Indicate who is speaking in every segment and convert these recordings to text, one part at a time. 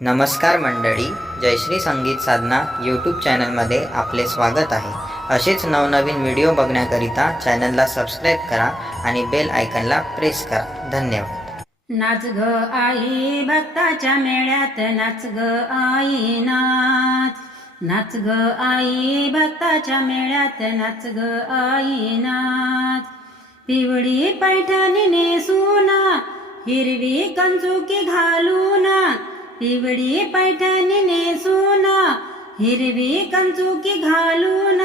Speaker 1: नमस्कार मंडळी जयश्री संगीत साधना यूट्यूब चॅनलमध्ये आपले स्वागत आहे. असेच नवनवीन व्हिडिओ बघण्याकरिता चॅनलला सबस्क्राईब करा आणि बेल आयकनला प्रेस करा. धन्यवाद.
Speaker 2: नाच ग आई भक्ताच्या मेळ्यात नाच ग आई नाच. नाच ग आई भक्ताच्या मेळ्यात नाच ग आई नाच. पिवळी पैठणी नेसून हिरवी कंचुकी घालून पिवळी पैठणी नेसून हिरवी कंचुकी घालून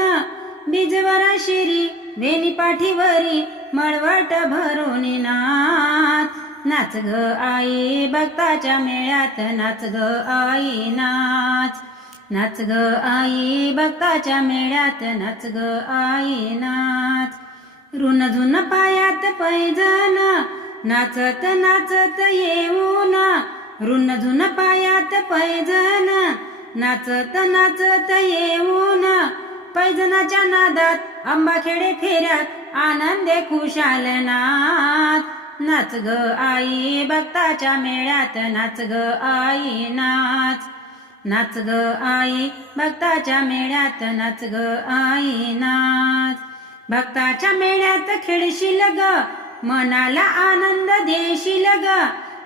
Speaker 2: बिजवर शिरी वेणी पाठीवरी मळवट भरून नाच नाच ग आई भक्ताच्या मेळ्यात नाच ग आई नाच नाच ग आई भक्ताच्या मेळ्यात नाच ग आई नाच ऋण झुन पायात पैजन नाचत नाचत येऊन ऋण झुन पायात पैजन नाचत नाचत येऊन पैजनाच्या नादात आंबाखेडे फेऱ्यात आनंदे खुशाल नाच नाच ग आई भक्ताच्या मेळ्यात नाच ग आई नाच नाच ग आई भक्ताच्या मेळ्यात नाच ग आई नाच भक्ताच्या मेळ्यात खेळशील ग मनाला आनंद देशील ग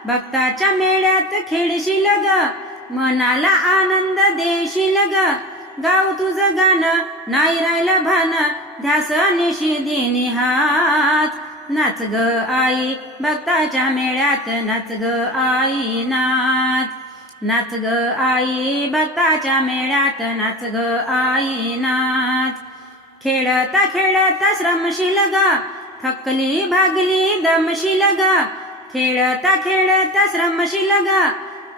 Speaker 2: भक्ताच्या मेळ्यात खेळशील ग. मनाला आनंद देशील ग. गाव तुझं गाणं नाही राहिलं भान. ध्यास निशी देणी हात नाच ग आई भक्ताच्या मेळ्यात नाच ग आई नाच नाच ग आई भक्ताच्या मेळ्यात नाच ग आई नाच खेळता खेळता श्रमशील ग. थकली भागली दमशील ग. खेळता खेळता श्रमशी लगा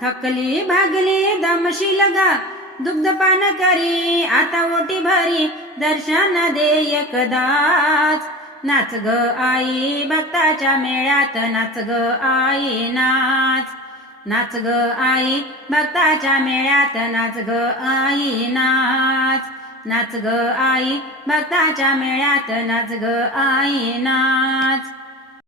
Speaker 2: थकली भागली दमशी लगा. दुग्ध दुग्धपान करी आता ओटी भरी दर्शन दे एकदाच. नाच ग आई भक्ताच्या मेळ्यात नाच ग आई नाच. नाच ग आई भक्ताच्या मेळ्यात नाच ग आई नाच. नाच ग आई भक्ताच्या मेळ्यात नाच ग आई नाच.